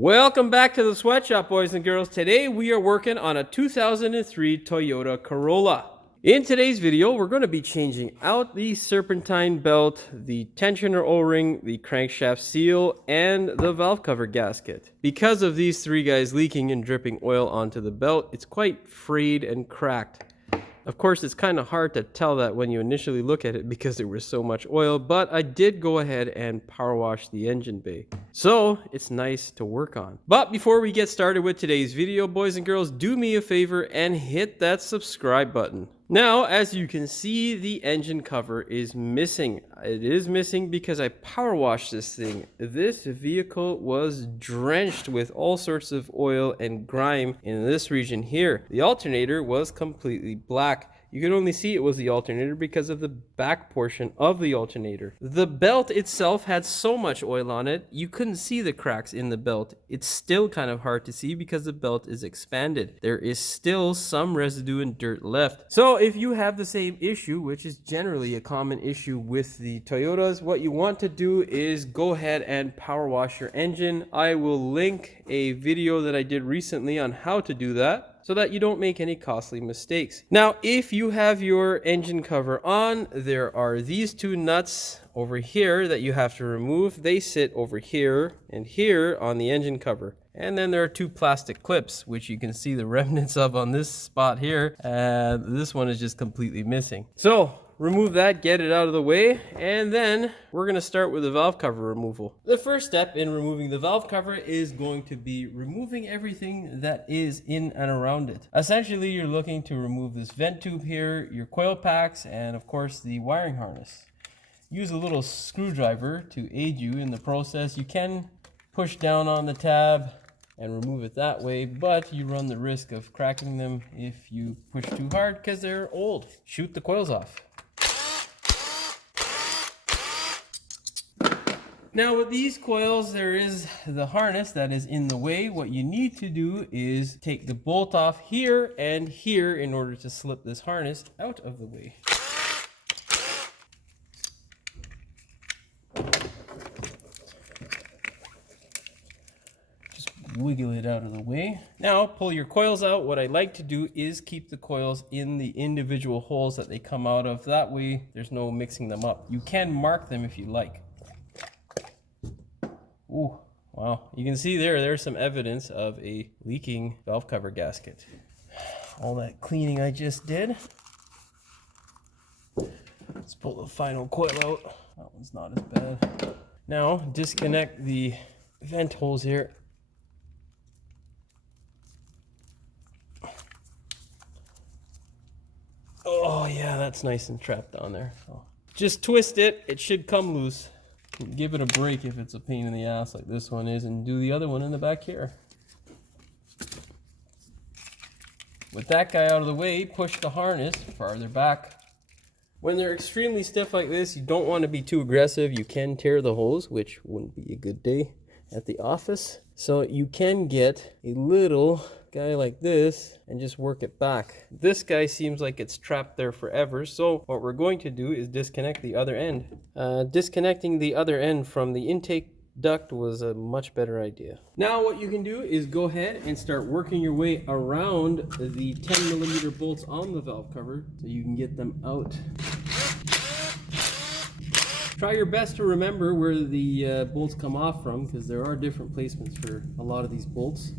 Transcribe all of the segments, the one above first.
Welcome back to the sweatshop, boys and girls. Today we are working on a 2003 Toyota Corolla. In today's video, we're going to be changing out the serpentine belt, the tensioner O-ring, the crankshaft seal, and the valve cover gasket. Because of these three guys leaking and dripping oil onto the belt, it's quite frayed and cracked. Of course, it's kind of hard to tell that when you initially look at it because there was so much oil, but I did go ahead and power wash the engine bay. So it's nice to work on. But before we get started with today's video, boys and girls, do me a favor and hit that subscribe button. Now, as you can see, the engine cover is missing. It is missing because I power washed this thing. This vehicle was drenched with all sorts of oil and grime in this region here. The alternator was completely black. You could only see it was the alternator because of the back portion of the alternator. The belt itself had so much oil on it, you couldn't see the cracks in the belt. It's still kind of hard to see because the belt is expanded. There is still some residue and dirt left. So if you have the same issue, which is generally a common issue with the Toyotas, what you want to do is go ahead and power wash your engine. I will link a video that I did recently on how to do that, so that you don't make any costly mistakes. Now, if you have your engine cover on, there are these two nuts over here that you have to remove. They sit over here and here on the engine cover. And then there are two plastic clips, which you can see the remnants of on this spot here. This one is just completely missing. So remove that, get it out of the way, and then we're going to start with the valve cover removal. The first step in removing the valve cover is going to be removing everything that is in and around it. Essentially, you're looking to remove this vent tube here, your coil packs, and of course the wiring harness. Use a little screwdriver to aid you in the process. You can push down on the tab and remove it that way, but you run the risk of cracking them if you push too hard because they're old. Shoot the coils off. Now with these coils, there is the harness that is in the way. What you need to do is take the bolt off here and here in order to slip this harness out of the way. Just wiggle it out of the way. Now pull your coils out. What I like to do is keep the coils in the individual holes that they come out of. That way there's no mixing them up. You can mark them if you like. Ooh, wow. You can see there's some evidence of a leaking valve cover gasket. All that cleaning I just did. Let's pull the final coil out. That one's not as bad. Now, disconnect the vent holes here. Oh yeah, that's nice and trapped down there. So just twist it, it should come loose. Give it a break if it's a pain in the ass like this one is, and do the other one in the back here. With that guy out of the way, push the harness farther back. When they're extremely stiff like this, you don't want to be too aggressive. You can tear the hose, which wouldn't be a good day at the office. So you can get a little guy like this and just work it back. This guy seems like it's trapped there forever, so what we're going to do is disconnect the other end. Disconnecting the other end from the intake duct was a much better idea. Now what you can do is go ahead and start working your way around the 10mm bolts on the valve cover so you can get them out. Try your best to remember where the bolts come off from, because there are different placements for a lot of these bolts.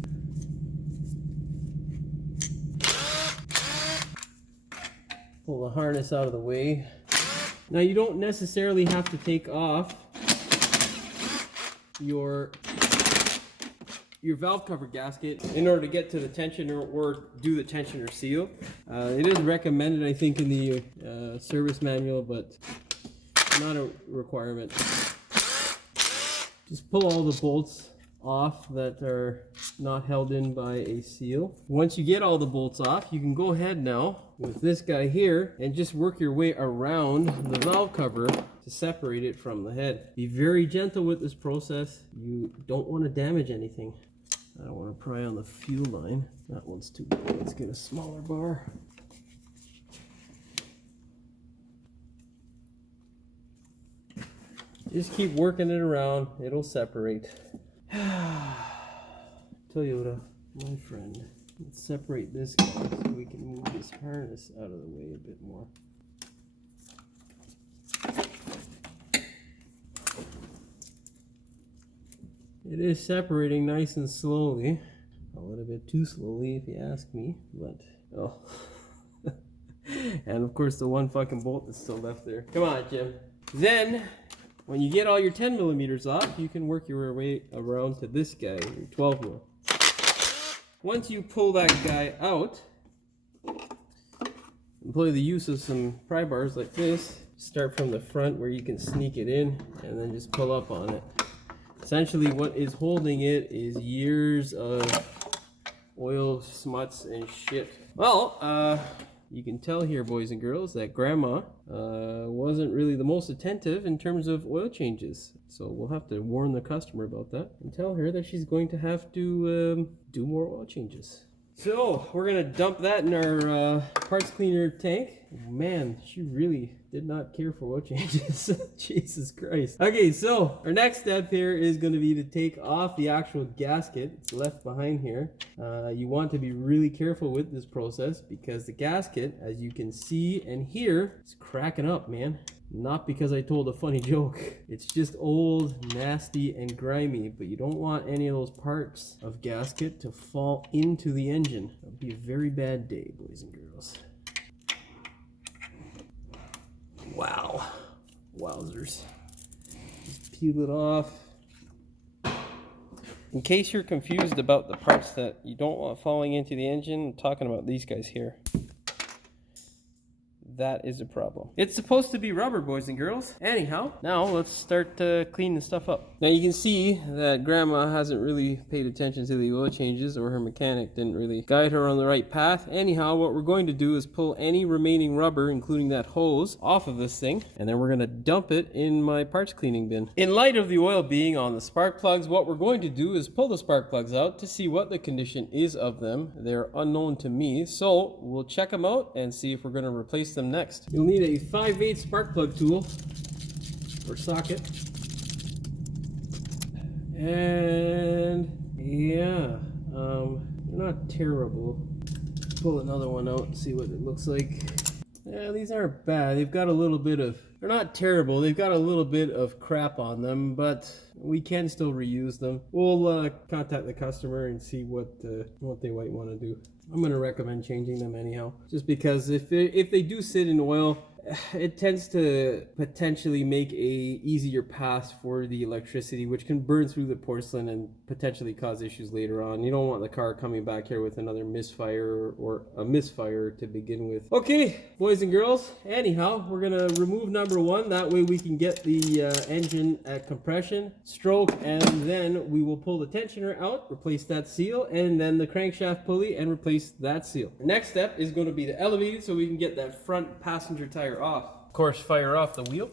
Pull the harness out of the way. Now you don't necessarily have to take off your valve cover gasket in order to get to the tensioner or do the tensioner seal. It is recommended, I think, in the service manual, but not a requirement. Just pull all the bolts off that are not held in by a seal. Once you get all the bolts off, you can go ahead now with this guy here and just work your way around the valve cover to separate it from the head. Be very gentle with this process. You don't want to damage anything. I don't want to pry on the fuel line. That one's too big. Let's get a smaller bar. Just keep working it around. It'll separate. Toyota, my friend. Let's separate this guy so we can move this harness out of the way a bit more. It is separating nice and slowly. A little bit too slowly if you ask me, but oh. And of course the one fucking bolt that's still left there. Come on, Jim. Then, when you get all your 10 millimeters off, you can work your way around to this guy, your 12 mil. Once you pull that guy out, employ the use of some pry bars like this. Start from the front where you can sneak it in and then just pull up on it. Essentially what is holding it is years of oil smuts and shit. Well, you can tell here, boys and girls, that Grandma wasn't really the most attentive in terms of oil changes. So we'll have to warn the customer about that and tell her that she's going to have to do more oil changes. So we're gonna dump that in our parts cleaner tank. Man, she really did not care for oil changes. Jesus Christ. Okay, so our next step here is going to be to take off the actual gasket. It's left behind here. You want to be really careful with this process because the gasket, as you can see and hear, is cracking up, man. Not because I told a funny joke. It's just old, nasty, and grimy, but you don't want any of those parts of gasket to fall into the engine. That would be a very bad day, boys and girls. Wow. Wowzers. Just peel it off. In case you're confused about the parts that you don't want falling into the engine, I'm talking about these guys here. That is a problem. It's supposed to be rubber, boys and girls. Anyhow, now let's start cleaning stuff up. Now you can see that Grandma hasn't really paid attention to the oil changes, or her mechanic didn't really guide her on the right path. Anyhow, what we're going to do is pull any remaining rubber, including that hose, off of this thing, and then we're going to dump it in my parts cleaning bin. In light of the oil being on the spark plugs, what we're going to do is pull the spark plugs out to see what the condition is of them. They're unknown to me, so we'll check them out and see if we're going to replace them next. You'll need a 5/8 spark plug tool or socket. And yeah, they're not terrible. Pull another one out and see what it looks like. Yeah, these aren't bad. They've got a little bit of, they're not terrible. They've got a little bit of crap on them, but we can still reuse them. We'll contact the customer and see what they might want to do. I'm going to recommend changing them anyhow, just because if they do sit in oil, it tends to potentially make a easier pass for the electricity, which can burn through the porcelain and potentially cause issues later on. You don't want the car coming back here with another misfire or a misfire to begin with. Okay, boys and girls, anyhow, we're going to remove number one. That way we can get the engine at compression stroke, and then we will pull the tensioner out, replace that seal, and then the crankshaft pulley and replace that seal. The next step is going to be to elevate it so we can get that front passenger tire off. Of course, fire off the wheel.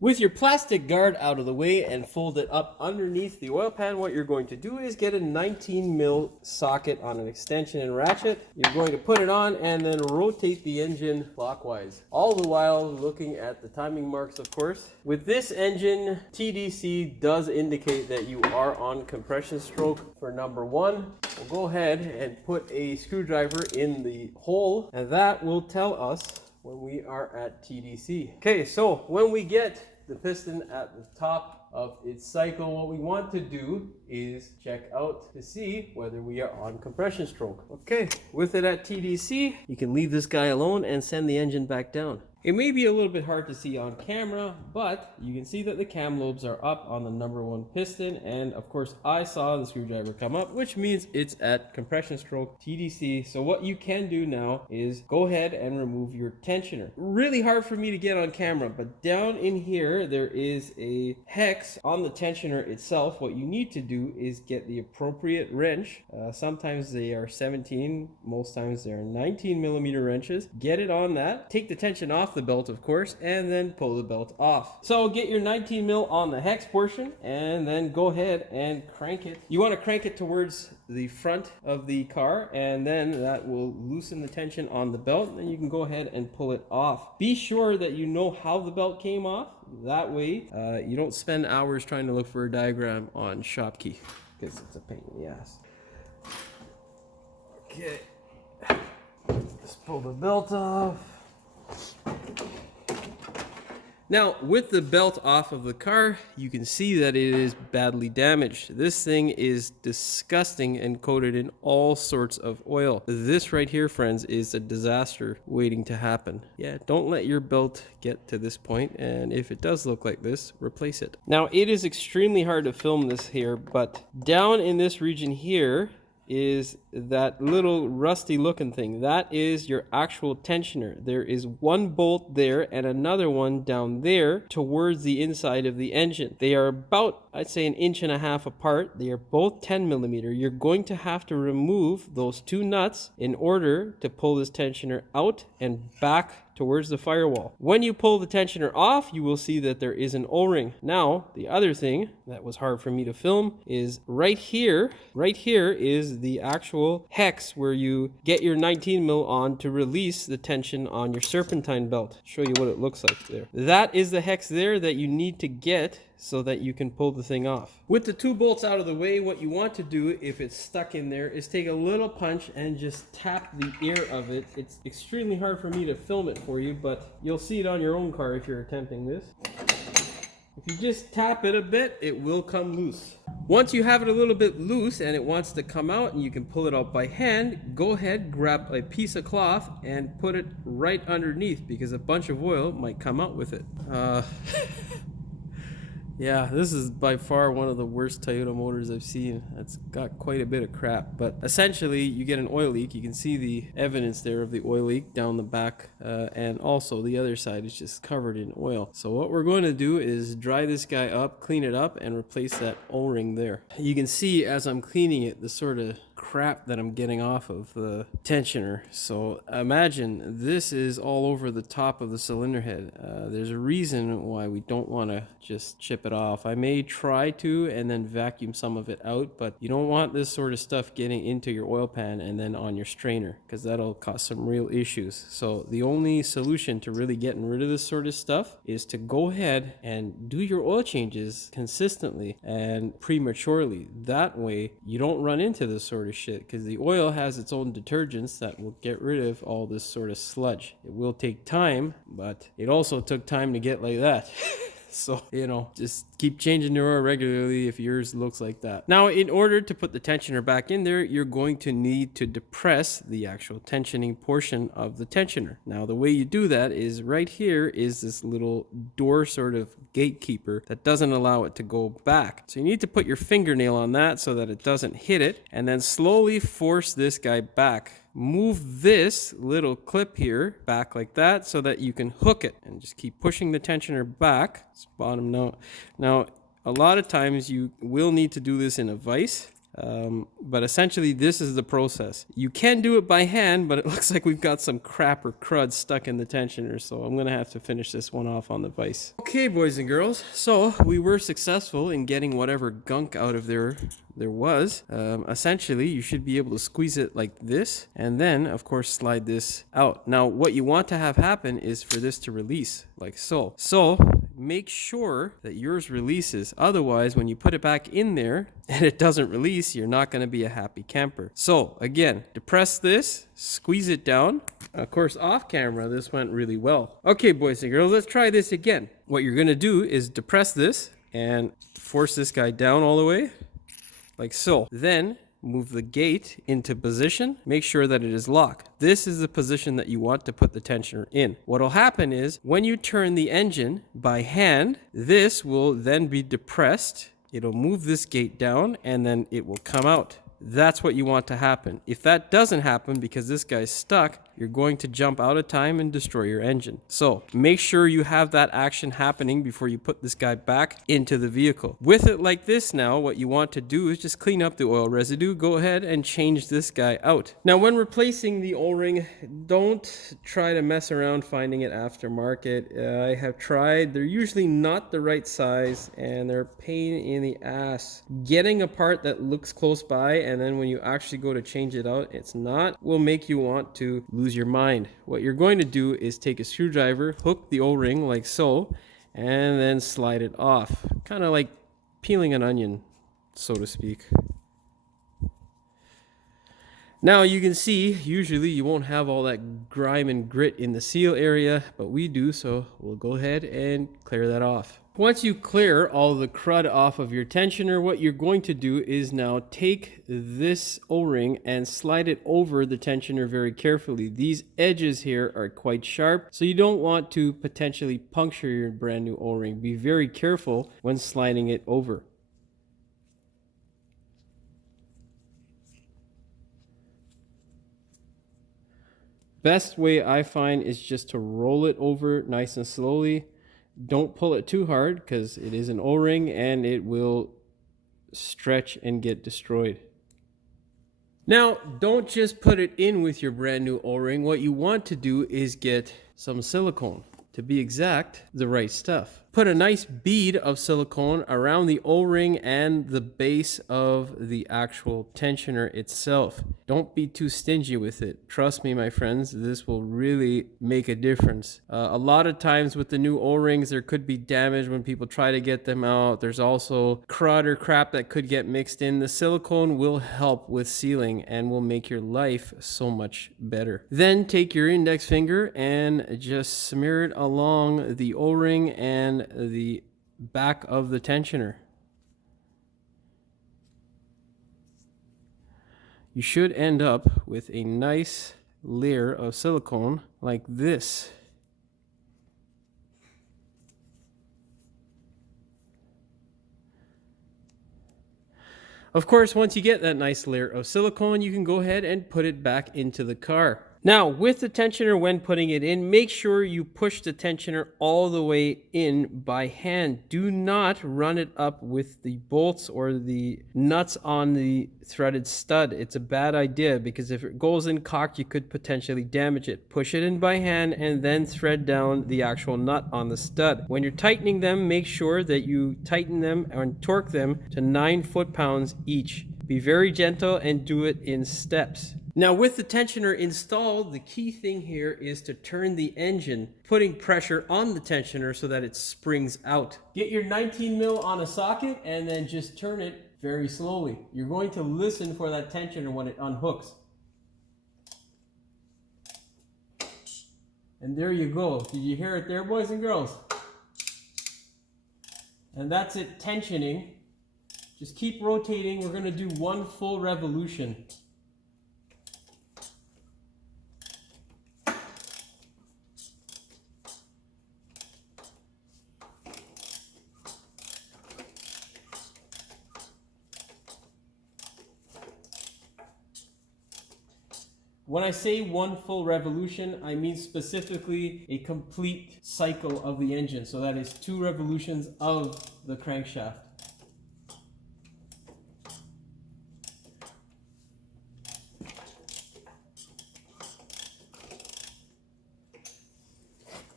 With your plastic guard out of the way and fold it up underneath the oil pan, what you're going to do is get a 19 mil socket on an extension and ratchet. You're going to put it on and then rotate the engine clockwise, all the while looking at the timing marks, of course. With this engine, TDC does indicate that you are on compression stroke for number one. We'll go ahead and put a screwdriver in the hole, and that will tell us when we are at TDC. Okay, so when we get the piston at the top of its cycle, what we want to do is check out to see whether we are on compression stroke. Okay, with it at TDC, you can leave this guy alone and send the engine back down. It may be a little bit hard to see on camera, but you can see that the cam lobes are up on the number one piston, and of course I saw the screwdriver come up, which means it's at compression stroke TDC. So what you can do now is go ahead and remove your tensioner. Really hard for me to get on camera, but down in here there is a hex hex on the tensioner itself, what you need to do is get the appropriate wrench. Sometimes they are 17, most times they are 19 millimeter wrenches. Get it on that, take the tension off the belt, of course, and then pull the belt off. So get your 19 mil on the hex portion and then go ahead and crank it. You want to crank it towards the front of the car, and then that will loosen the tension on the belt. Then you can go ahead and pull it off. Be sure that you know how the belt came off. That way you don't spend hours trying to look for a diagram on Shopkey, because it's a pain in the ass. Okay, let's pull the belt off. Now, with the belt off of the car, you can see that it is badly damaged. This thing is disgusting and coated in all sorts of oil. This right here, friends, is a disaster waiting to happen. Yeah, don't let your belt get to this point, and if it does look like this, replace it. Now, it is extremely hard to film this here, but down in this region here is that little rusty looking thing. That is your actual tensioner. There is one bolt there and another one down there towards the inside of the engine. They are about, I'd say, 1.5 inches apart. They are both 10 millimeter. You're going to have to remove those two nuts in order to pull this tensioner out and back towards the firewall. When you pull the tensioner off, you will see that there is an O-ring. Now, the other thing that was hard for me to film is right here. Right here is the actual hex where you get your 19 mil on to release the tension on your serpentine belt. Show you what it looks like there. That is the hex there that you need to get so that you can pull the thing off. With the two bolts out of the way, what you want to do if it's stuck in there is take a little punch and just tap the ear of it. It's extremely hard for me to film it for you, but you'll see it on your own car if you're attempting this. If you just tap it a bit, it will come loose. Once you have it a little bit loose and it wants to come out and you can pull it out by hand, go ahead, grab a piece of cloth and put it right underneath, because a bunch of oil might come out with it. Yeah, this is by far one of the worst Toyota motors I've seen. It's got quite a bit of crap, but essentially you get an oil leak. You can see the evidence there of the oil leak down the back, and also the other side is just covered in oil. So what we're going to do is dry this guy up, clean it up, and replace that O-ring there. You can see as I'm cleaning it the sort of crap that I'm getting off of the tensioner. So imagine this is all over the top of the cylinder head. There's a reason why we don't want to just chip it off. I may try to and then vacuum some of it out, but you don't want this sort of stuff getting into your oil pan and then on your strainer, because that'll cause some real issues. So the only solution to really getting rid of this sort of stuff is to go ahead and do your oil changes consistently and prematurely. That way you don't run into this sort of shit, because the oil has its own detergents that will get rid of all this sort of sludge. It will take time, but it also took time to get like that. So, you know, just keep changing your oil regularly if yours looks like that. Now, in order to put the tensioner back in there, you're going to need to depress the actual tensioning portion of the tensioner. Now, the way you do that is right here is this little door sort of gatekeeper that doesn't allow it to go back. So you need to put your fingernail on that so that it doesn't hit it, and then slowly force this guy back. Move this little clip here back like that so that you can hook it, and just keep pushing the tensioner back. It's bottom now. Now, a lot of times you will need to do this in a vise, but essentially this is the process. You can do it by hand, but it looks like we've got some crap or crud stuck in the tensioner, so I'm gonna have to finish this one off on the vise. Okay, boys and girls, so we were successful in getting whatever gunk out of there was. Essentially, you should be able to squeeze it like this, and then of course slide this out. Now what you want to have happen is for this to release like so. So make sure that yours releases, otherwise when you put it back in there and it doesn't release, you're not going to be a happy camper. So again, depress this, squeeze it down. Of course, off camera this went really well. Okay, boys and girls, let's try this again. What you're going to do is depress this and force this guy down all the way like so. Then move the gate into position. Make sure that it is locked. This is the position that you want to put the tensioner in. What will happen is when you turn the engine by hand, this will then be depressed. It'll move this gate down and then it will come out. That's what you want to happen. If that doesn't happen because this guy's stuck, you're going to jump out of time and destroy your engine. So make sure you have that action happening before you put this guy back into the vehicle. With it like this now, what you want to do is just clean up the oil residue. Go ahead and change this guy out. Now, when replacing the O-ring, don't try to mess around finding it aftermarket. I have tried. They're usually not the right size and they're a pain in the ass. Getting a part that looks close by and then when you actually go to change it out, it's not, will make you want to lose your mind. What you're going to do is take a screwdriver, hook the O-ring like so, and then slide it off. Kind of like peeling an onion, so to speak. Now you can see, usually you won't have all that grime and grit in the seal area, but we do, so we'll go ahead and clear that off. Once you clear all the crud off of your tensioner, what you're going to do is now take this O-ring and slide it over the tensioner very carefully. These edges here are quite sharp, so you don't want to potentially puncture your brand new O-ring. Be very careful when sliding it over. Best way I find is just to roll it over nice and slowly. Don't pull it too hard because it is an O-ring and it will stretch and get destroyed. Now, don't just put it in with your brand new O-ring. What you want to do is get some silicone. To be exact, the right stuff. Put a nice bead of silicone around the O-ring and the base of the actual tensioner itself. Don't be too stingy with it. Trust me, my friends, this will really make a difference. A lot of times with the new O-rings, there could be damage when people try to get them out. There's also crud or crap that could get mixed in. The silicone will help with sealing and will make your life so much better. Then take your index finger and just smear it along the O-ring and the back of the tensioner. You should end up with a nice layer of silicone like this. Of course, once you get that nice layer of silicone, you can go ahead and put it back into the car. Now, with the tensioner, when putting it in, make sure you push the tensioner all the way in by hand. Do not run it up with the bolts or the nuts on the threaded stud. It's a bad idea because if it goes in cocked, you could potentially damage it. Push it in by hand and then thread down the actual nut on the stud. When you're tightening them, make sure that you tighten them and torque them to 9 foot-pounds each. Be very gentle and do it in steps. Now, with the tensioner installed, the key thing here is to turn the engine, putting pressure on the tensioner so that it springs out. Get your 19 mil on a socket and then just turn it very slowly. You're going to listen for that tensioner when it unhooks. And there you go. Did you hear it there, boys and girls? And that's it tensioning. Just keep rotating. We're going to do one full revolution. When I say one full revolution, I mean specifically a complete cycle of the engine. So that is 2 revolutions of the crankshaft.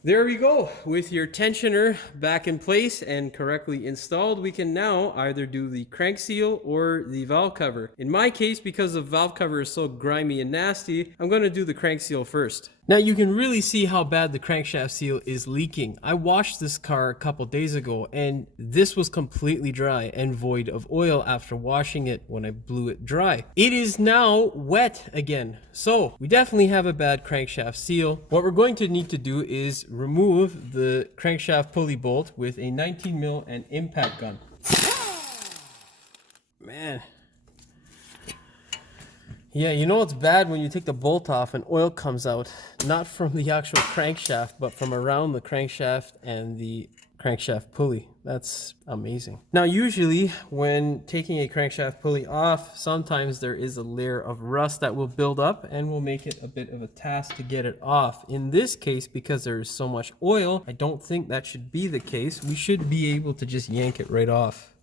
There we go. With your tensioner back in place and correctly installed, we can now either do the crank seal or the valve cover. In my case, because the valve cover is so grimy and nasty, I'm going to do the crank seal first. Now you can really see how bad the crankshaft seal is leaking. I washed this car a couple days ago and this was completely dry and void of oil after washing it when I blew it dry. It is now wet again. So we definitely have a bad crankshaft seal. What we're going to need to do is remove the crankshaft pulley bolt with a 19 mil and impact gun. Man. Yeah, you know it's bad when you take the bolt off and oil comes out, not from the actual crankshaft, but from around the crankshaft and the crankshaft pulley. That's amazing. Now, usually when taking a crankshaft pulley off, sometimes there is a layer of rust that will build up and will make it a bit of a task to get it off. In this case, because there is so much oil, I don't think that should be the case. We should be able to just yank it right off.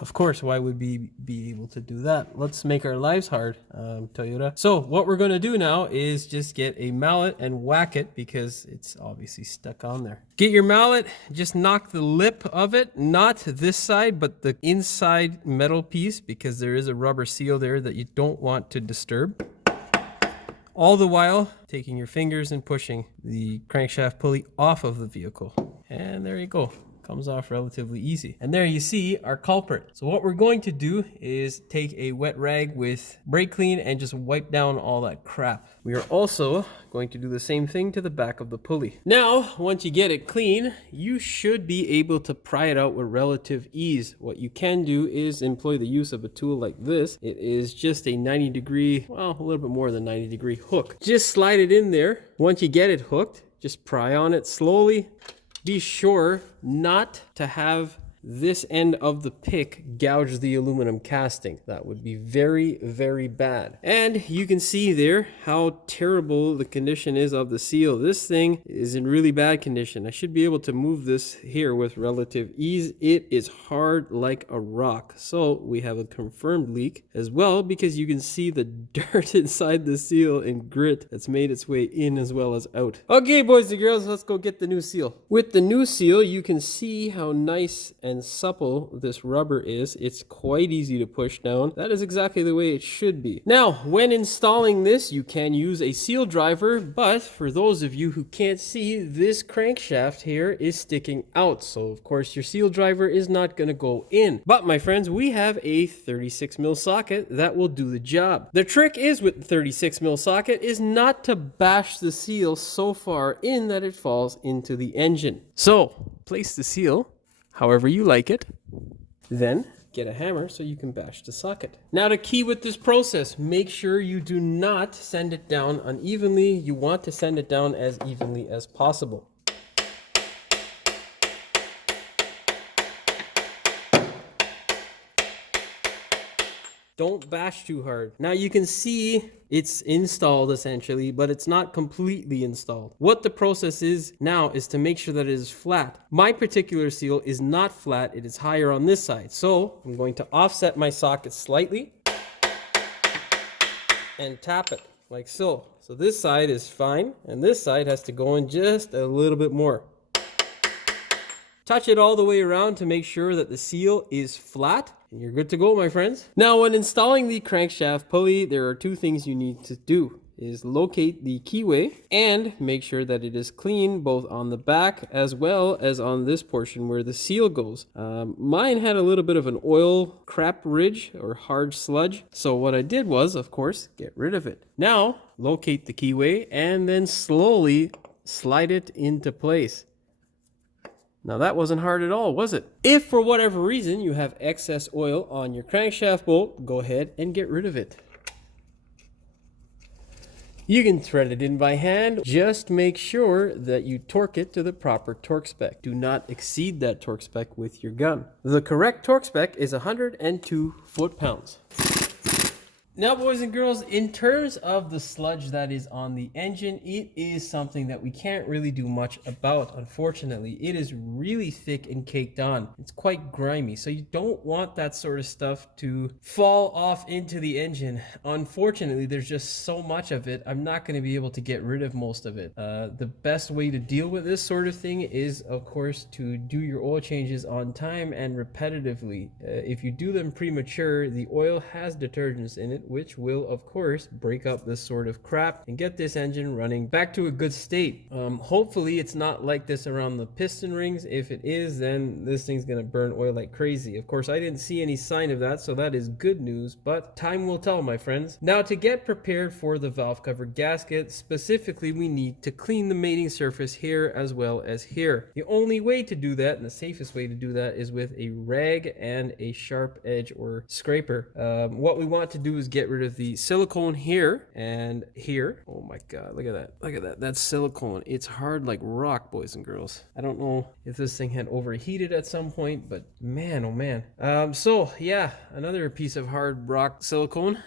Of course, why would we be able to do that? Let's make our lives hard, Toyota. So what we're going to do now is just get a mallet and whack it because it's obviously stuck on there. Get your mallet, just knock the lip of it, not this side, but the inside metal piece, because there is a rubber seal there that you don't want to disturb. All the while taking your fingers and pushing the crankshaft pulley off of the vehicle. And there you go. Comes off relatively easy. And there you see our culprit. So what we're going to do is take a wet rag with brake clean and just wipe down all that crap. We are also going to do the same thing to the back of the pulley. Now, once you get it clean, you should be able to pry it out with relative ease. What you can do is employ the use of a tool like this. It is just a 90-degree, well, a little bit more than 90-degree hook. Just slide it in there. Once you get it hooked, just pry on it slowly. Be sure not to have this end of the pick gouge the aluminum casting. That would be very, very bad. And you can see there how terrible the condition is of the seal. This thing is in really bad condition. I should be able to move this here with relative ease. It is hard like a rock. So we have a confirmed leak as well, because you can see the dirt inside the seal and grit that's made its way in as well as out. Okay, boys and girls, let's go get the new seal. With the new seal, you can see how nice and supple this rubber is. It's quite easy to push down. That is exactly the way it should be. Now, when installing this, you can use a seal driver, but for those of you who can't see, this crankshaft here is sticking out. So of course your seal driver is not going to go in. But my friends, we have a 36mm socket that will do the job. The trick is with the 36mm socket is not to bash the seal so far in that it falls into the engine. So place the seal however you like it, then get a hammer so you can bash the socket. Now, the key with this process, make sure you do not send it down unevenly. You want to send it down as evenly as possible. Don't bash too hard. Now you can see it's installed essentially, but it's not completely installed. What the process is now is to make sure that it is flat. My particular seal is not flat, it is higher on this side. So I'm going to offset my socket slightly and tap it like so. So this side is fine, and this side has to go in just a little bit more. Touch it all the way around to make sure that the seal is flat, and you're good to go, my friends. Now, when installing the crankshaft pulley, there are two things you need to do. Is locate the keyway and make sure that it is clean both on the back as well as on this portion where the seal goes. Mine had a little bit of an oil crap ridge or hard sludge. So what I did was, of course, get rid of it. Now, locate the keyway and then slowly slide it into place. Now that wasn't hard at all, was it? If for whatever reason you have excess oil on your crankshaft bolt, go ahead and get rid of it. You can thread it in by hand. Just make sure that you torque it to the proper torque spec. Do not exceed that torque spec with your gun. The correct torque spec is 102 foot-pounds. Now, boys and girls, in terms of the sludge that is on the engine, it is something that we can't really do much about, unfortunately. It is really thick and caked on. It's quite grimy, so you don't want that sort of stuff to fall off into the engine. Unfortunately, there's just so much of it, I'm not going to be able to get rid of most of it. The best way to deal with this sort of thing is, of course, to do your oil changes on time and repetitively. If you do them premature, the oil has detergents in it, which will of course break up this sort of crap and get this engine running back to a good state. Hopefully it's not like this around the piston rings. If it is, then this thing's gonna burn oil like crazy. Of course, I didn't see any sign of that, so that is good news, but time will tell, my friends. Now, to get prepared for the valve cover gasket, specifically we need to clean the mating surface here as well as here. The only way to do that, and the safest way to do that, is with a rag and a sharp edge or scraper. What we want to do is get rid of the silicone here and here. Oh my god, look at that. Look at that. That's silicone. It's hard like rock, boys and girls. I don't know if this thing had overheated at some point, but man, oh man. So yeah, another piece of hard rock silicone.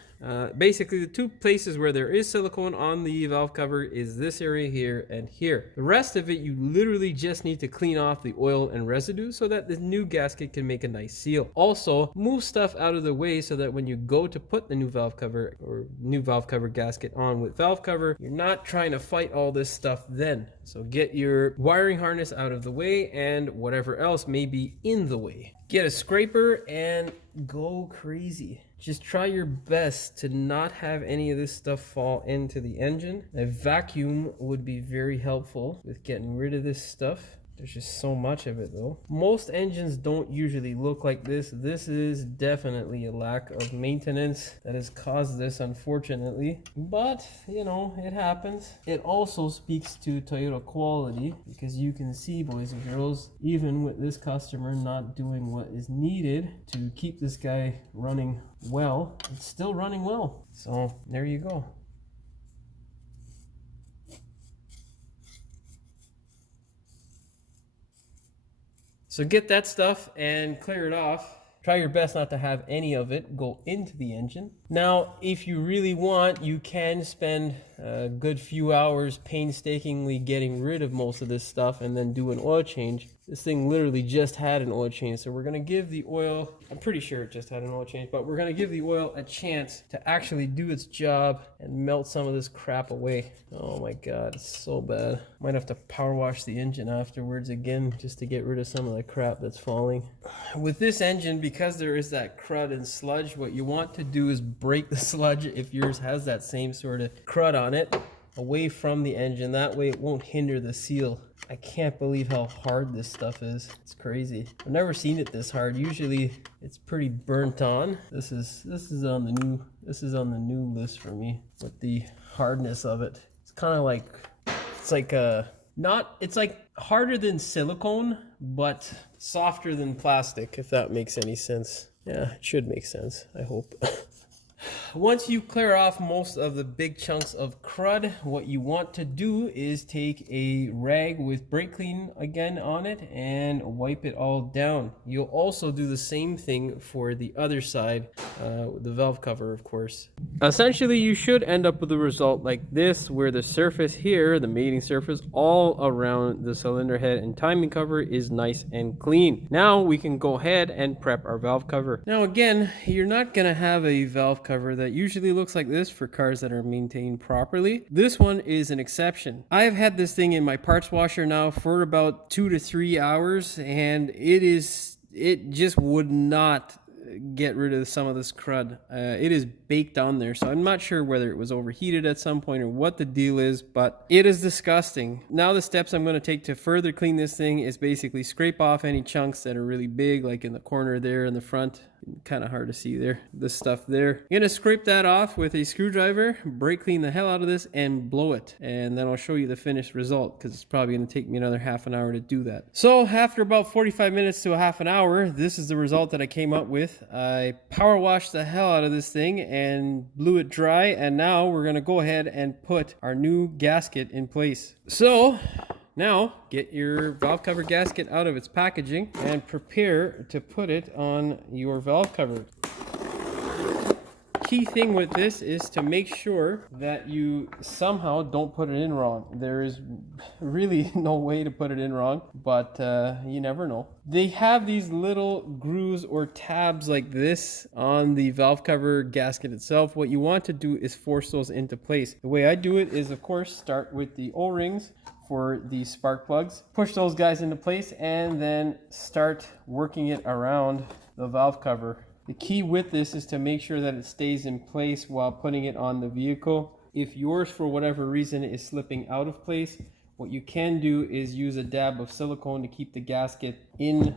Basically, the two places where there is silicone on the valve cover is this area here and here. The rest of it, you literally just need to clean off the oil and residue so that the new gasket can make a nice seal. Also, move stuff out of the way so that when you go to put the new valve cover or new valve cover gasket on with valve cover, you're not trying to fight all this stuff then. So get your wiring harness out of the way and whatever else may be in the way. Get a scraper and go crazy. Just try your best to not have any of this stuff fall into the engine. A vacuum would be very helpful with getting rid of this stuff. There's just so much of it though. Most engines don't usually look like this. This is definitely a lack of maintenance that has caused this, unfortunately. But, you know, it happens. It also speaks to Toyota quality because you can see, boys and girls, even with this customer not doing what is needed to keep this guy running well, it's still running well. So, there you go. So get that stuff and clear it off. Try your best not to have any of it go into the engine. Now, if you really want, you can spend a good few hours painstakingly getting rid of most of this stuff and then do an oil change. This thing literally just had an oil change, so we're gonna give the oil, I'm pretty sure it just had an oil change, but we're gonna give the oil a chance to actually do its job and melt some of this crap away. Oh my god, it's so bad. Might have to power wash the engine afterwards again just to get rid of some of the crap that's falling. With this engine, because there is that crud and sludge, what you want to do is break the sludge, if yours has that same sort of crud on it, away from the engine. That way it won't hinder the seal. I can't believe how hard this stuff is. It's crazy. I've never seen it this hard. Usually it's pretty burnt on. This is on the new list for me with the hardness of it. It's kind of like it's like harder than silicone, but softer than plastic, if that makes any sense. Yeah, it should make sense, I hope. Once you clear off most of the big chunks of crud, what you want to do is take a rag with brake clean again on it and wipe it all down. You'll also do the same thing for the other side, the valve cover, of course. Essentially, you should end up with a result like this, where the surface here, the mating surface, all around the cylinder head and timing cover is nice and clean. Now we can go ahead and prep our valve cover. Now again, you're not gonna have a valve cover that usually looks like this for cars that are maintained properly. This one is an exception. I've had this thing in my parts washer now for about 2 to 3 hours, and it just would not get rid of some of this crud. It is baked on there, so I'm not sure whether it was overheated at some point or what the deal is, but it is disgusting. Now the steps I'm going to take to further clean this thing is basically scrape off any chunks that are really big, like in the corner there in the front. Kind of hard to see there, this stuff there. I'm gonna scrape that off with a screwdriver, brake clean the hell out of this, and blow it, and then I'll show you the finished result, because it's probably going to take me another half an hour to do that. So after about 45 minutes to a half an hour, this is the result that I came up with. I power washed the hell out of this thing and blew it dry, and now we're going to go ahead and put our new gasket in place. So now, get your valve cover gasket out of its packaging and prepare to put it on your valve cover. Key thing with this is to make sure that you somehow don't put it in wrong. There is really no way to put it in wrong, but you never know. They have these little grooves or tabs like this on the valve cover gasket itself. What you want to do is force those into place. The way I do it is, of course, start with the O-rings for the spark plugs, push those guys into place, and then start working it around the valve cover. The key with this is to make sure that it stays in place while putting it on the vehicle. If yours, for whatever reason, is slipping out of place, what you can do is use a dab of silicone to keep the gasket in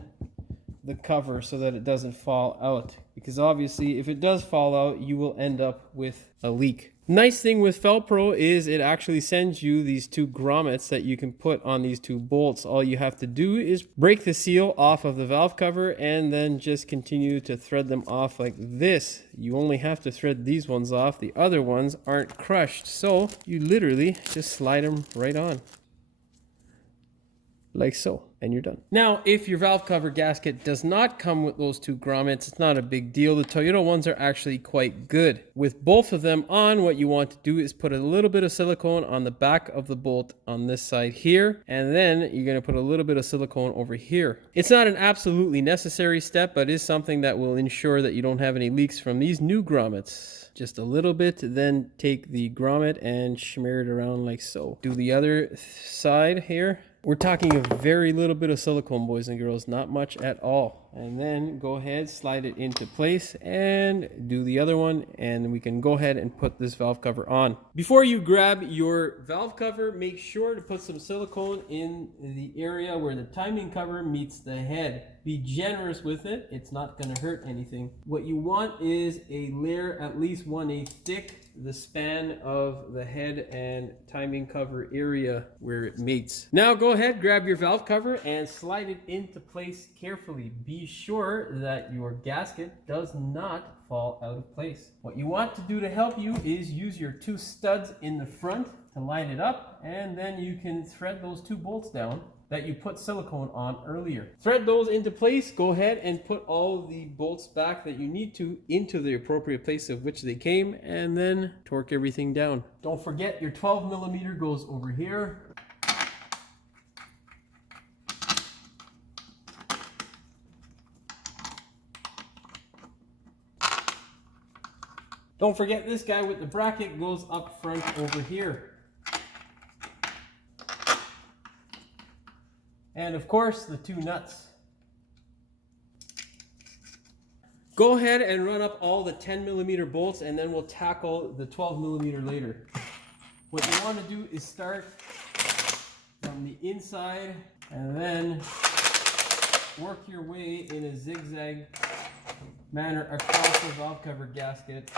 the cover so that it doesn't fall out. Because obviously, if it does fall out, you will end up with a leak. Nice thing with Felpro is it actually sends you these two grommets that you can put on these two bolts. All you have to do is break the seal off of the valve cover and then just continue to thread them off like this. You only have to thread these ones off. The other ones aren't crushed, so you literally just slide them right on. Like so, and you're done. Now, if your valve cover gasket does not come with those two grommets, it's not a big deal. The Toyota ones are actually quite good. With both of them on, what you want to do is put a little bit of silicone on the back of the bolt on this side here, and then you're going to put a little bit of silicone over here. It's not an absolutely necessary step, but is something that will ensure that you don't have any leaks from these new grommets. Just a little bit, then take the grommet and smear it around like so. Do the other side here. We're talking a very little bit of silicone, boys and girls, not much at all. And then go ahead, slide it into place and do the other one, and we can go ahead and put this valve cover on. Before you grab your valve cover, make sure to put some silicone in the area where the timing cover meets the head. Be generous with it, it's not going to hurt anything. What you want is a layer at least 1/8 thick, the span of the head and timing cover area where it meets. Now go ahead, grab your valve cover and slide it into place carefully. Be sure that your gasket does not fall out of place. What you want to do to help you is use your two studs in the front to line it up, and then you can thread those two bolts down that you put silicone on earlier. Thread those into place. Go ahead and put all the bolts back that you need to into the appropriate place of which they came, and then torque everything down. Don't forget your 12mm goes over here. Don't forget this guy with the bracket goes up front over here. And of course, the two nuts. Go ahead and run up all the 10mm bolts, and then we'll tackle the 12mm later. What you want to do is start from the inside and then work your way in a zigzag manner across the valve cover gasket.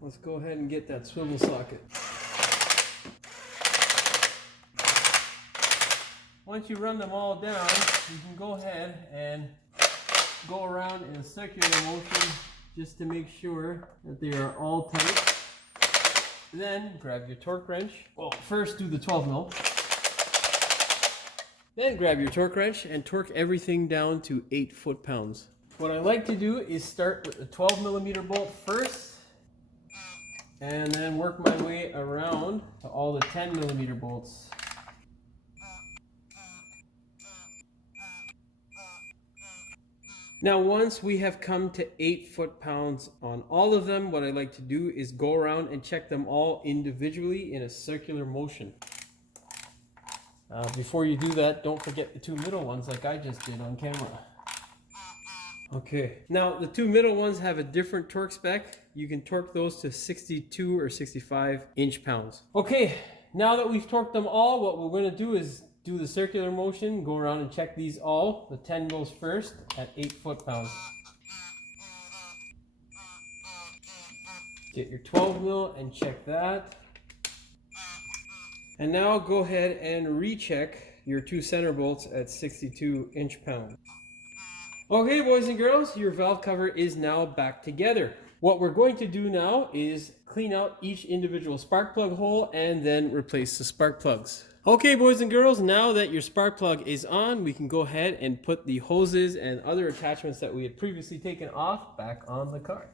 Let's go ahead and get that swivel socket. Once you run them all down, you can go ahead and go around in a circular motion just to make sure that they are all tight. Then grab your torque wrench. Well, first do the 12mm. Then grab your torque wrench and torque everything down to 8 foot-pounds. What I like to do is start with the 12mm bolt first, and then work my way around to all the 10mm bolts. Now, once we have come to 8 foot-pounds on all of them, what I like to do is go around and check them all individually in a circular motion. Before you do that, don't forget the two middle ones like I just did on camera. Okay, now the two middle ones have a different torque spec. You can torque those to 62 or 65 inch-pounds. Okay, now that we've torqued them all, what we're going to do is do the circular motion, go around and check these all. The 10 goes first at 8 foot-pounds. Get your 12mm and check that. And now go ahead and recheck your two center bolts at 62 inch-pounds. Okay, boys and girls, your valve cover is now back together. What we're going to do now is clean out each individual spark plug hole and then replace the spark plugs. Okay, boys and girls, now that your spark plug is on, we can go ahead and put the hoses and other attachments that we had previously taken off back on the car.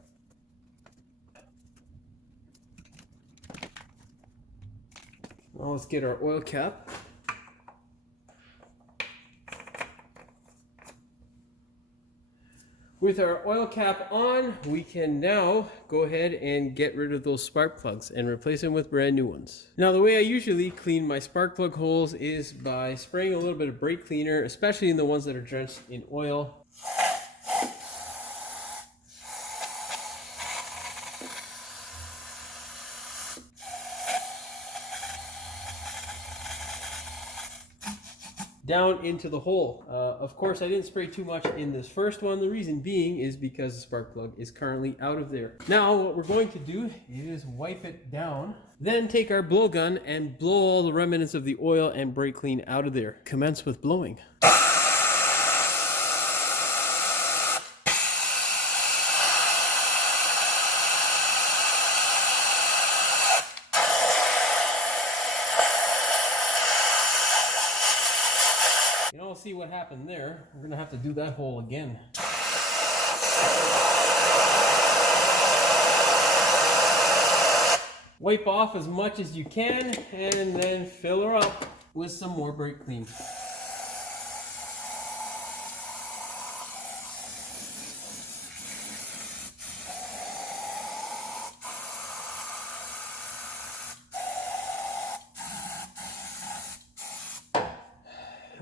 Now let's get our oil cap. With our oil cap on, we can now go ahead and get rid of those spark plugs and replace them with brand new ones. Now, the way I usually clean my spark plug holes is by spraying a little bit of brake cleaner, especially in the ones that are drenched in oil. Down into the hole. Of course, I didn't spray too much in this first one. The reason being is because the spark plug is currently out of there. Now, what we're going to do is wipe it down, then take our blowgun and blow all the remnants of the oil and brake clean out of there. Commence with blowing. You know, see what happened there. We're gonna have to do that hole again. Wipe off as much as you can and then fill her up with some more brake clean.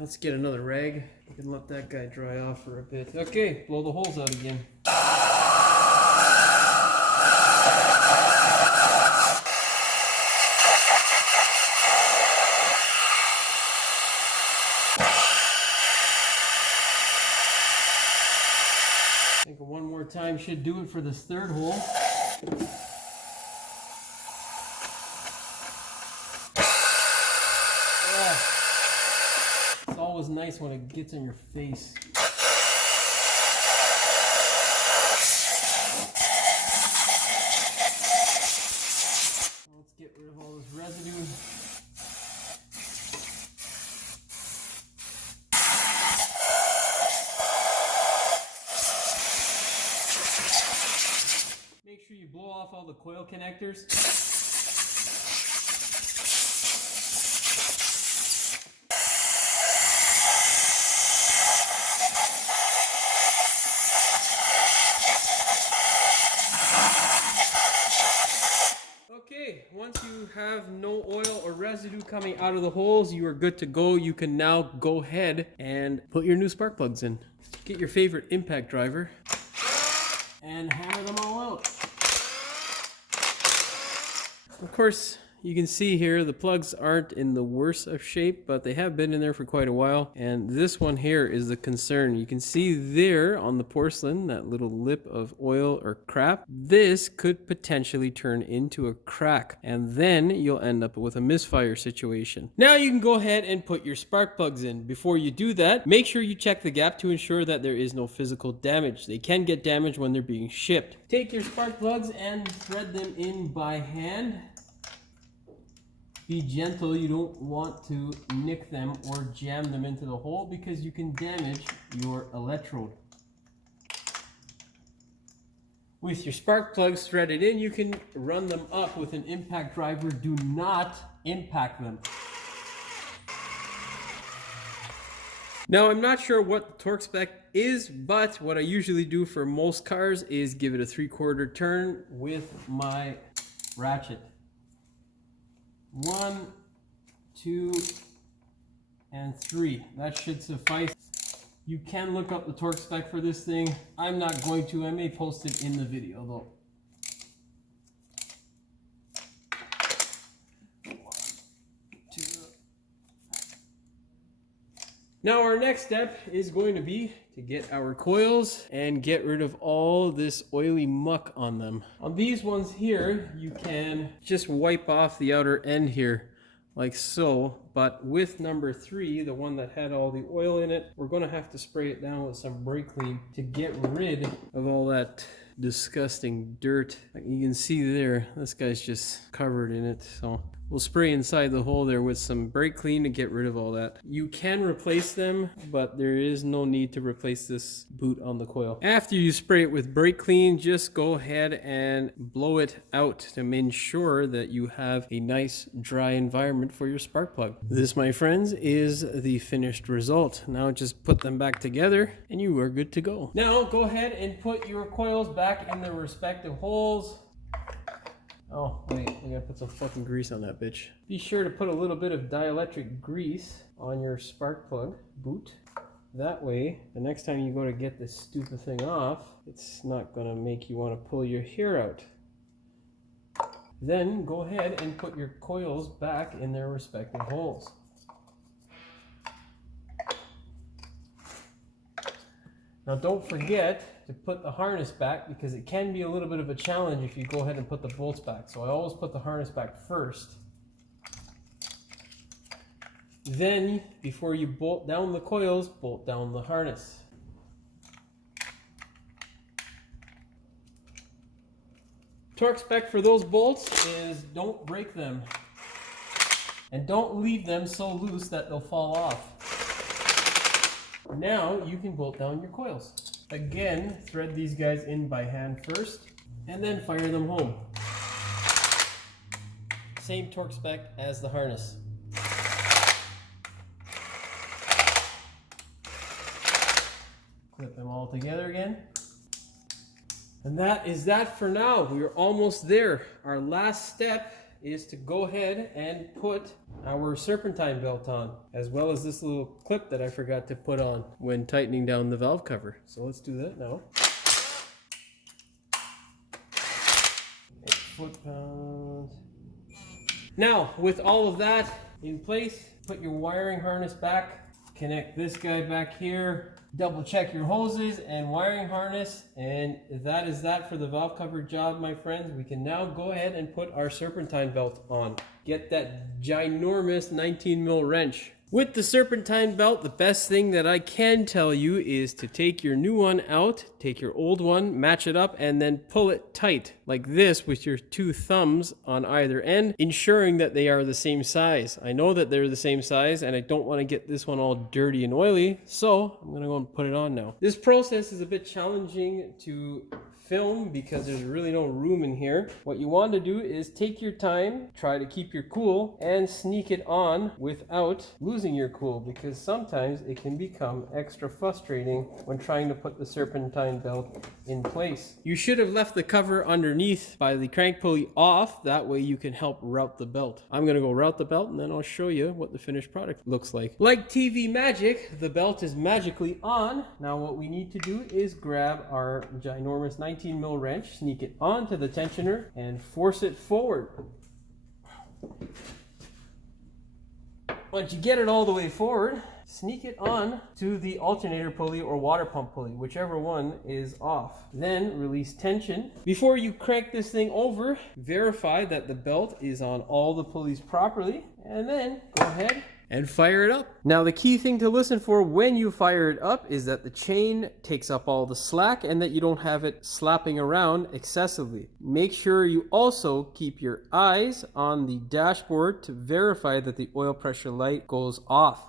Let's get another rag. We can let that guy dry off for a bit. Okay, blow the holes out again. I think one more time should do it for this third hole. It's always nice when it gets in your face. Let's get rid of all this residue. Make sure you blow off all the coil connectors. Okay, once you have no oil or residue coming out of the holes, you are good to go. You can now go ahead and put your new spark plugs in. Get your favorite impact driver and hammer them all out. Of course, you can see here the plugs aren't in the worst of shape, but they have been in there for quite a while. And this one here is the concern. You can see there on the porcelain, that little lip of oil or crap. This could potentially turn into a crack, and then you'll end up with a misfire situation. Now you can go ahead and put your spark plugs in. Before you do that, make sure you check the gap to ensure that there is no physical damage. They can get damaged when they're being shipped. Take your spark plugs and thread them in by hand. Be gentle, you don't want to nick them or jam them into the hole because you can damage your electrode. With your spark plugs threaded in, you can run them up with an impact driver. Do not impact them. Now, I'm not sure what the torque spec is, but what I usually do for most cars is give it a 3/4 turn with my ratchet. 1, 2, and 3. That should suffice. You can look up the torque spec for this thing. I'm not going to. I may post it in the video though. 1, 2. Now our next step is going to be to get our coils and get rid of all this oily muck on them. On these ones here, you can just wipe off the outer end here like so, but with number 3, the one that had all the oil in it, we're going to have to spray it down with some brake clean to get rid of all that disgusting dirt. Like you can see there, this guy's just covered in it. So We'll spray inside the hole there with some brake clean to get rid of all that. You can replace them, but there is no need to replace this boot on the coil. After you spray it with brake clean, just go ahead and blow it out to ensure that you have a nice dry environment for your spark plug. This, my friends, is the finished result. Now just put them back together and you are good to go. Now go ahead and put your coils back in their respective holes. Oh, wait, I gotta put some fucking grease on that bitch. Be sure to put a little bit of dielectric grease on your spark plug boot. That way, the next time you go to get this stupid thing off, it's not gonna make you want to pull your hair out. Then go ahead and put your coils back in their respective holes. Now don't forget to put the harness back, because it can be a little bit of a challenge if you go ahead and put the bolts back. So I always put the harness back first. Then, before you bolt down the coils, bolt down the harness. Torque spec for those bolts is don't break them. And don't leave them so loose that they'll fall off. Now you can bolt down your coils. Again, thread these guys in by hand first, and then fire them home. Same torque spec as the harness. Clip them all together again. And that is that for now. We are almost there. Our last step is to go ahead and put our serpentine belt on, as well as this little clip that I forgot to put on when tightening down the valve cover. So let's do that now. 8 foot-pounds. Now, with all of that in place, put your wiring harness back, connect this guy back here, double check your hoses and wiring harness, and that is that for the valve cover job, my friends. We can now go ahead and put our serpentine belt on. Get that ginormous 19 mil wrench. With the serpentine belt, the best thing that I can tell you is to take your new one out, take your old one, match it up, and then pull it tight like this with your 2 thumbs on either end, ensuring that they are the same size. I know that they're the same size, and I don't want to get this one all dirty and oily, so I'm going to go and put it on now. This process is a bit challenging to film because there's really no room in here. What you want to do is take your time, try to keep your cool, and sneak it on without losing your cool, because sometimes it can become extra frustrating when trying to put the serpentine belt in place. You should have left the cover underneath by the crank pulley off, that way you can help route the belt. I'm gonna go route the belt and then I'll show you what the finished product looks like. Like TV magic, the belt is magically on. Now what we need to do is grab our ginormous 19 mil wrench, sneak it onto the tensioner, and force it forward. Once you get it all the way forward, sneak it on to the alternator pulley or water pump pulley, whichever one is off. Then release tension. Before you crank this thing over, verify that the belt is on all the pulleys properly, and then go ahead and fire it up. Now the key thing to listen for when you fire it up is that the chain takes up all the slack and that you don't have it slapping around excessively. Make sure you also keep your eyes on the dashboard to verify that the oil pressure light goes off.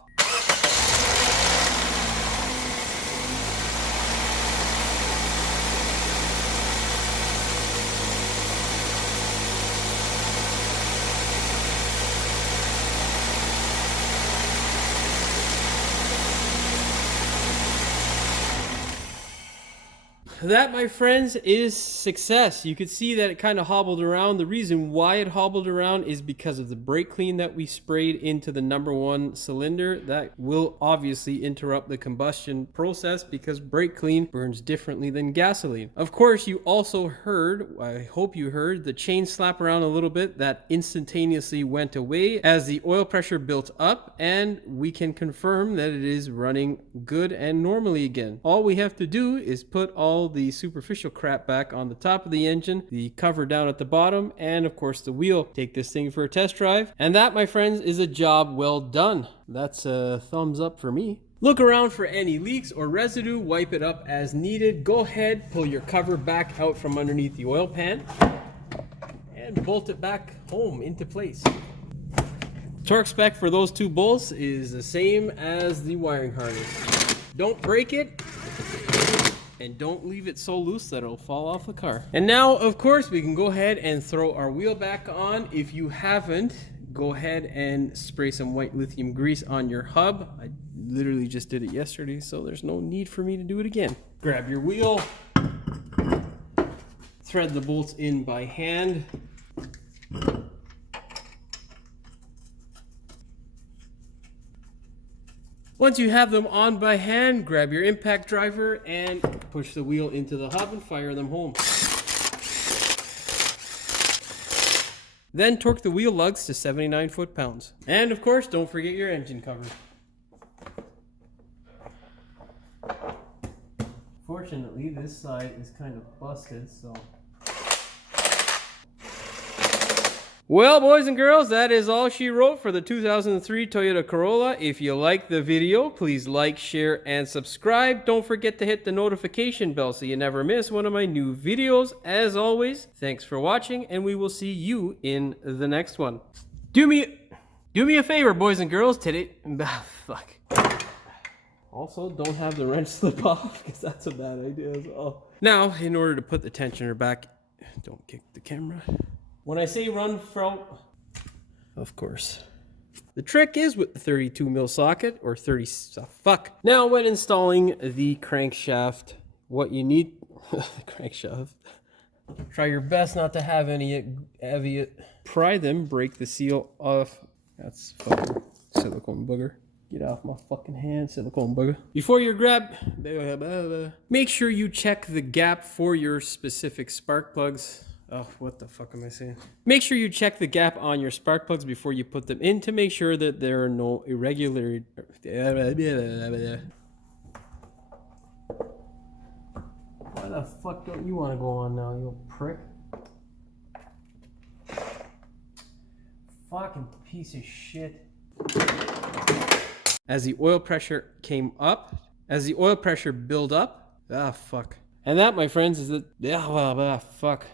That, my friends, is success. You could see that it kind of hobbled around. The reason why it hobbled around is because of the brake clean that we sprayed into the #1 cylinder. That will obviously interrupt the combustion process because brake clean burns differently than gasoline. Of course, you also heard, I hope you heard, the chain slap around a little bit. That instantaneously went away as the oil pressure built up, and we can confirm that it is running good and normally again. All we have to do is put all the superficial crap back on the top of the engine, the cover down at the bottom, and of course the wheel. Take this thing for a test drive, and that, my friends, is a job well done. That's a thumbs up for me. Look around for any leaks or residue, wipe it up as needed. Go ahead, pull your cover back out from underneath the oil pan and bolt it back home into place. Torque spec for those two bolts is the same as the wiring harness. Don't break it, and don't leave it so loose that it'll fall off the car. And now, of course, we can go ahead and throw our wheel back on. If you haven't, go ahead and spray some white lithium grease on your hub. I literally just did it yesterday, so there's no need for me to do it again. Grab your wheel, thread the bolts in by hand. Once you have them on by hand, grab your impact driver and push the wheel into the hub and fire them home. Then torque the wheel lugs to 79 foot-pounds. And of course, don't forget your engine cover. Fortunately, this side is kind of busted, so... Well, boys and girls, that is all she wrote for the 2003 Toyota Corolla. If you like the video, please like, share, and subscribe. Don't forget to hit the notification bell so you never miss one of my new videos. As always, thanks for watching, and we will see you in the next one. Do me a favor, boys and girls, today... fuck. Also, don't have the wrench slip off, because that's a bad idea as well. Now, in order to put the tensioner back... Don't kick the camera. When I say run from, of course, the trick is with the 32 mil socket or 30, fuck. Now when installing the crankshaft, what you need, the crankshaft, try your best not to have any heavy, pry them, break the seal off. That's fucking silicone booger. Get off my fucking hand, silicone booger. Before you grab, make sure you check the gap for your specific spark plugs. Oh, what the fuck am I saying? Make sure you check the gap on your spark plugs before you put them in to make sure that there are no irregular... Why the fuck don't you want to go on now, you prick? Fucking piece of shit. As the oil pressure came up, as the oil pressure built up, fuck. And that, my friends, is the... fuck.